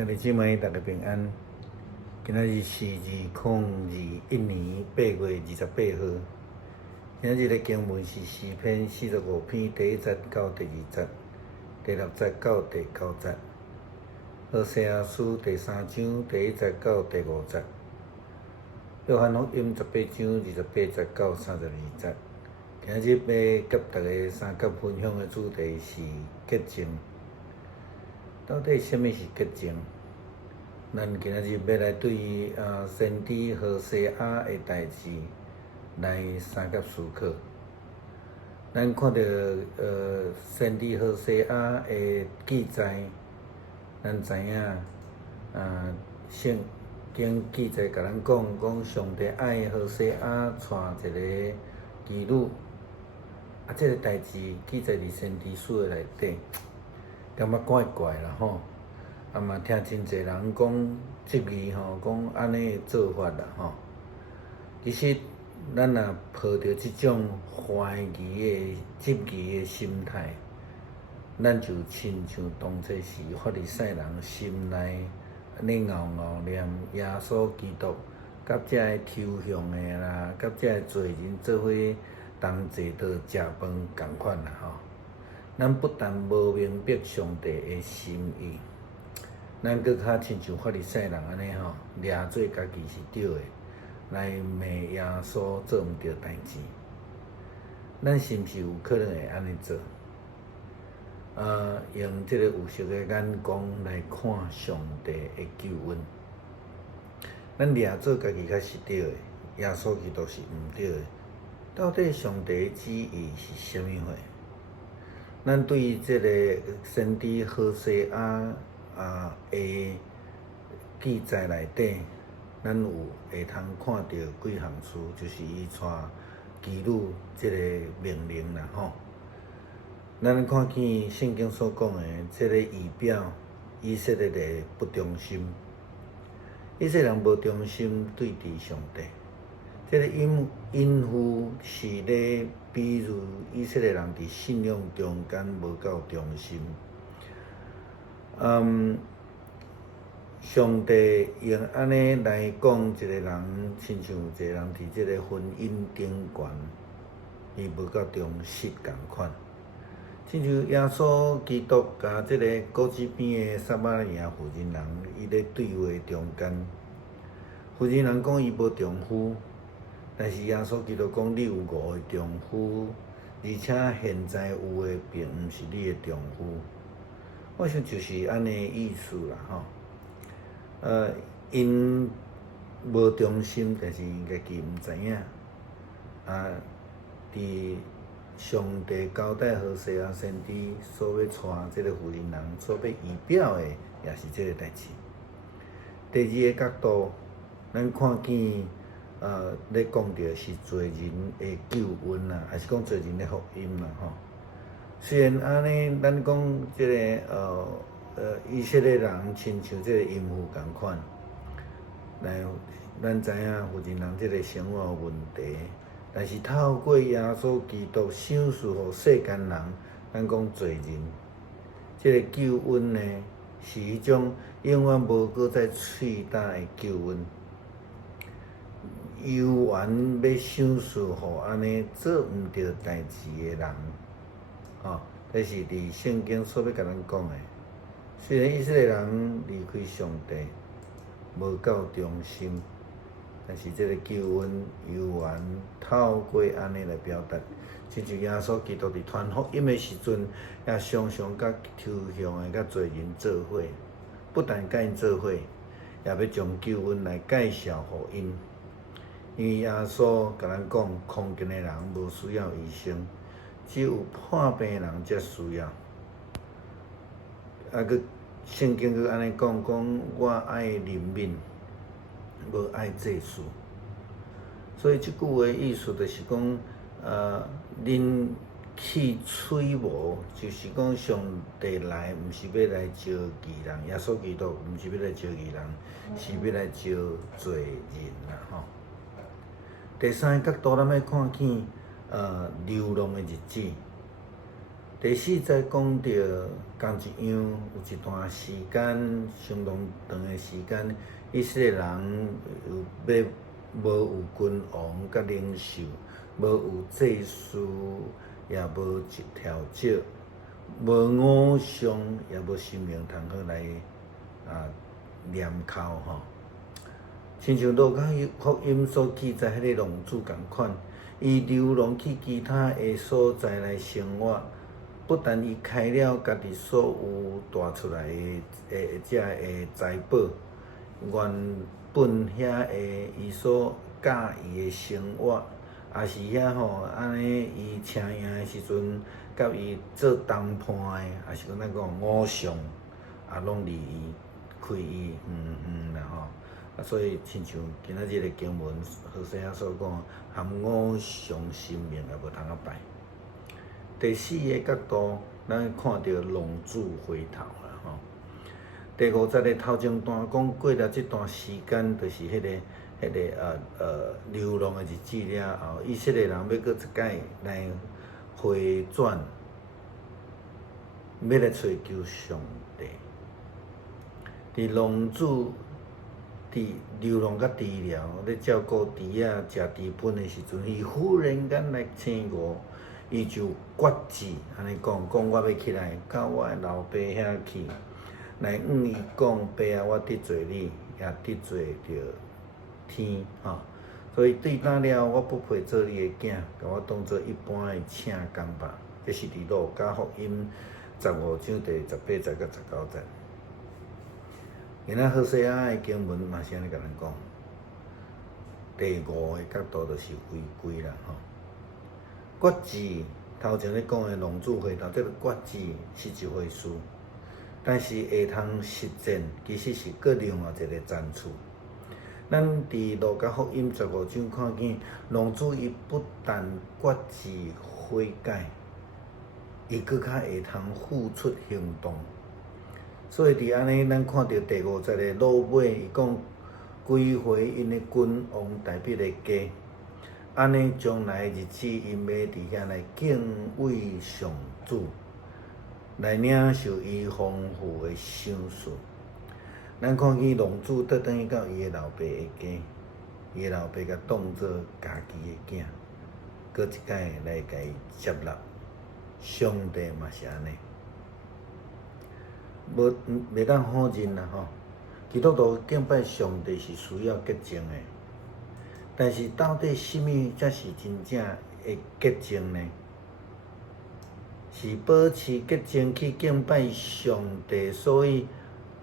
兄弟姊妹，大家平安。今仔日是2021年8月28号。今仔日的经文是诗篇45篇第1节到第2节，第6节到第9节。何西阿书第3章第1节到第5节。约翰福音18章28节到32节。今日要甲大家三角分享的主题是洁净。到底什么是洁净？咱今仔日要来对先知何西阿的代志来三角思考。咱看到先知何西阿的记载，咱知影圣经记载甲咱讲上帝爱何西阿带一个妓女，这个代志记载伫先知书的内底。感觉怪怪啦吼，嘛听真侪人讲质疑吼，讲安尼的做法啦吼。其实咱若抱着即种怀疑的、质疑的心态，咱就亲像当作是法利赛人心内安尼熬念耶稣基督，甲遮个抽象的啦，甲遮个罪人做伙同坐倒食饭共款啦吼。咱不但无明白上帝的心意，咱搁较亲像法利赛人安尼吼，掠做家己是对的，来骂耶稣做毋对代志。咱是毋是有可能会安尼做？用即个有色的眼光来看上帝的救恩，咱掠做家己较是对的，耶稣基督是毋对的。到底上帝的旨意是啥物货？咱对于即个先知何西阿的记载内底，咱有会通看到几项事，就是伊带妓女即个命令啦吼。咱看见圣经所讲的即个仪表，以色列的不忠心，以色列人无忠心对伫上帝。即个因父是咧比喻以色列人伫信仰中间无够忠心。上帝用安尼来讲一个人，亲像有一个人伫即个婚姻顶悬，伊无够忠实共款。亲像耶稣基督甲即个果子边的撒玛利亚妇人人，伊咧对话中间，妇人人讲伊无丈夫。但是耶稣基督讲，你有5个丈夫，而且现在有的并毋是你的丈夫。我想就是安尼意思啦吼。因无忠心，但是因家己毋知影。伫上帝交代何西阿先知所要带即个妇人人所要仪表的，也是即个代志。第二个角度，咱看见。咧讲到是罪人的救恩啦，还是讲罪人的福音啦吼。虽然安尼，咱讲即个以色列人亲像即个淫妇共款，咱知影妇人人即个生活有问题，但是透过耶稣基督赏赐互世间人，咱讲罪人，即个救恩呢，是迄种永远无搁再取代的救恩。犹原要赏赐互安尼做毋对代志的人，这是伫圣经所要甲咱讲的。虽然以色列人离开上帝，无够忠心，但是这个救恩犹原透过安尼来表达。亲像耶稣基督伫传福音的时阵，也常常甲抽象的甲罪人做伙，不但甲因做伙，也要将救恩来介绍互因。因为耶稣甲咱讲，康健的人无需要医生，只有破病的人才需要。圣经佮安尼讲，我爱怜悯，无爱祭祀。所以即句话意思就是讲，人去吹无，就是讲上帝来，毋是要来招义人，耶稣基督毋是要来招义人，是要来招罪人啦吼。第三个角度，咱要看见流浪的日子。第四则讲到同一样有一段时间相当长的时间，以色列人要无有君王甲领袖，无有祭司，也无一条石，无偶像，也无神明通好来念靠吼。亲像路加福音所记载迄个龙主共款，伊流浪去其他的所在来生活。不但伊开了家己所有带出来的财宝，原本遐伊所教伊的生活，也是遐安尼伊请赢的时阵，甲伊做谈判的，也是讲偶像，拢离伊开伊啦吼。所以亲像今仔日的经文，何西阿所讲，含偶像神明也无通拜。第四个角度，咱看到龙主回头啦吼。第50个头前段讲过了这段时间，就是迄个流浪的日子了后，以色列人要搁一届来回转，要来找求上帝。伫龙主伫流浪甲治疗，咧照顾猪仔食猪粪的时阵，伊忽然间来醒悟。伊就决志，安尼讲我要起来，到我的老爸遐去，来伊讲爸啊，我得罪你，也得罪着天吼。所以对打了，我不配做你的囝，甲我当做一般的请工吧。这是伫路加福音15章第18节到19节。今仔何西阿的经文嘛是安尼甲咱讲，第5个角度就是回归啦吼。决志头前咧讲的龙主回头，这个决志是一回事，但是会通实践，其实是各另外一个赞处。咱伫路加福音15章看见，龙主伊不但决志悔改，伊搁较会通付出行动。所以伫安尼，咱看到第50个落尾，伊讲归回因的君王代表的家。安尼将来日子，因要伫遐来敬畏上主，来领受伊丰富的赏赐。咱看见龙主倒转去到伊的老爸的家，伊的老爸甲当作家己的囝，搁一届来甲伊接纳。上帝嘛是安尼，袂当否认啦吼。基督徒敬拜上帝是需要洁净的。但是到底什么才是真正的洁净呢？是保持洁净去敬拜上帝，所以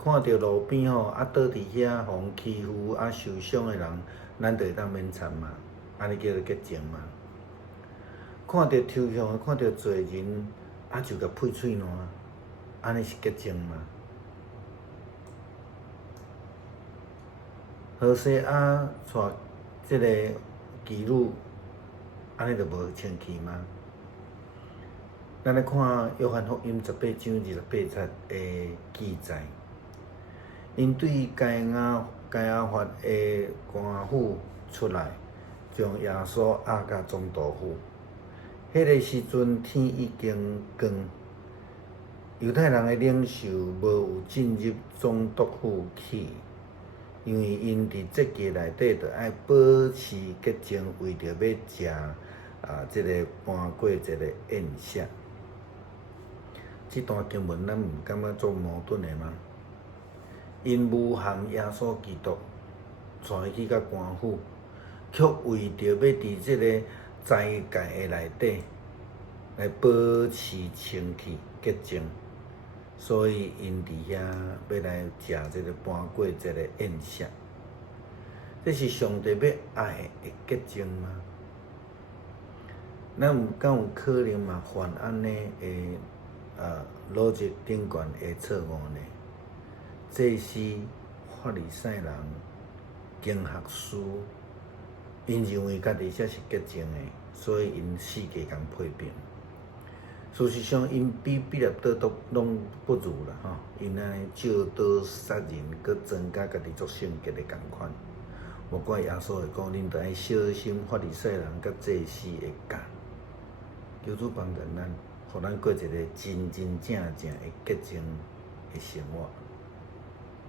看到路边倒伫遐互欺负受伤的人，咱就会当免惨嘛？安尼叫做洁净嘛？看到抽象，看到罪人就甲配喙烂，安尼是洁净嘛？何西阿带这个妓女，安尼就无清气吗？咱来看约翰福音18章28节的记载，因对该亚法的官府出来，将耶稣押到总督府。迄个时阵天已经光，犹太人的领袖无有进入总督府去。因为因伫节期内底，着爱保持洁净，为着要食即个搬过一个宴席。这段经文咱毋感觉做矛盾的吗？因无含耶稣基督带去到官府，却为着要伫即个斋戒的内底来保持清气洁净。所以因伫遐要来食这个搬过这个宴席，这是上帝要爱的洁净吗？咱敢有可能嘛犯安尼的逻辑顶悬的错误呢？祭司、法利赛人、经学师，因认为家己才是洁净的，所以因世界共批评。事实上，因比彼拉多都拢不如啦吼，因安尼照刀杀人，佮增加家己做圣洁的共款。无怪耶稣会讲，恁着爱小心法利赛人佮祭司的教。求主帮助咱，互互咱过一个真真正正的洁净的生活。